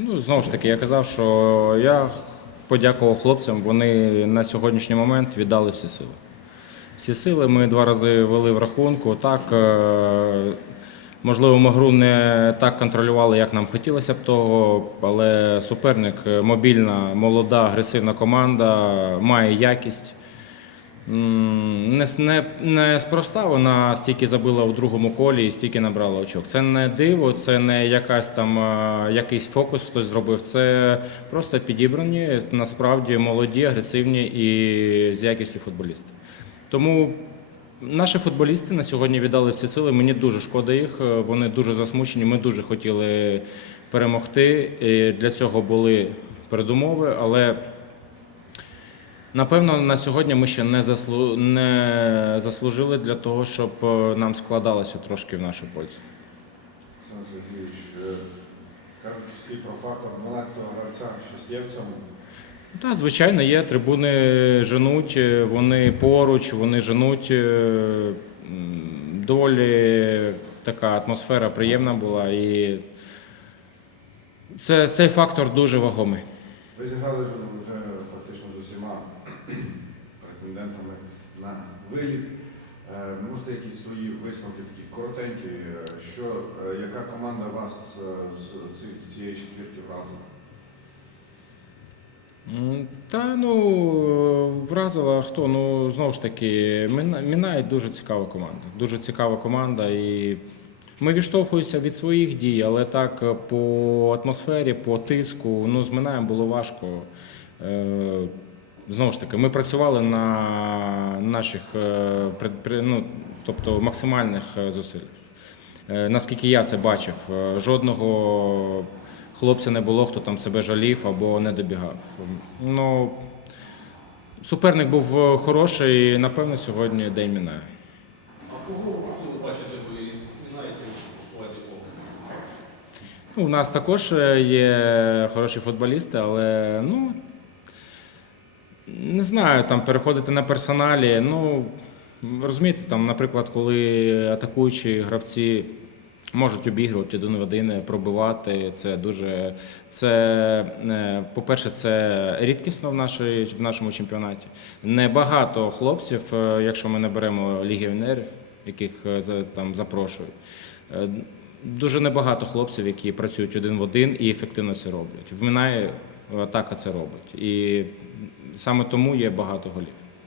Ну, знову ж таки, я казав, що я подякував хлопцям. Вони на сьогоднішній момент віддали всі сили. Всі сили ми два рази вели в рахунку. Так, е, можливо, ми гру не так контролювали, як нам хотілося б того, але суперник е, мобільна, молода, агресивна команда, має якість. Не, не, спроста вона стільки забила у другому колі і стільки набрала очок. Це не диво, це не якась там якийсь фокус хтось зробив. Це просто підібрані, насправді молоді, агресивні і з якістю футболісти. Тому наші футболісти на сьогодні віддали всі сили. Мені дуже шкода їх. Вони дуже засмучені. Ми дуже хотіли перемогти. І для цього були передумови, але. Напевно, на сьогодні ми ще не, заслу... не заслужили для того, щоб е, нам складалося трошки в нашу пользу. Олександр Сергійович, е, кажуть всі про фактор 12-го гравця, щось є в цьому. Так, звичайно, є. Трибуни женуть, е, вони поруч, вони женуть. Долі така атмосфера приємна була. І це, цей фактор дуже вагомий. Ви зіграли вже, вже фактично з усіма претендентами на виліт. Е, Можете якісь свої висновки такі коротенькі, е, що, е, яка команда вас з цієї четвірки вразила? Та ну вразила хто? Ну знову ж таки, Мінай дуже цікава команда. Дуже цікава команда. І ми відштовхуємося від своїх дій, але так по атмосфері, по тиску, ну з Минаєм було важко. Знову ж таки, ми працювали на наших е, ну, тобто максимальних е, зусиллях. Е, Наскільки я це бачив, жодного хлопця не було, хто там себе жалів або не добігав. Ну, суперник був хороший, і, напевно, сьогодні день мінає. А кого ви бачите ви із у складі? Ну, у нас також є хороші футболісти, але ну, не знаю, там переходити на персоналі. Ну, розумієте, там, наприклад, коли атакуючі гравці можуть обігрувати один в один, пробивати, це дуже. Це, е, по-перше, це рідкісно в, нашій, в нашому чемпіонаті. Небагато хлопців, е, якщо ми не беремо легіонерів, яких е, там запрошують. Дуже небагато хлопців, які працюють один в один і ефективно це роблять. В Минаї атака це робить. Саме тому є багато голів.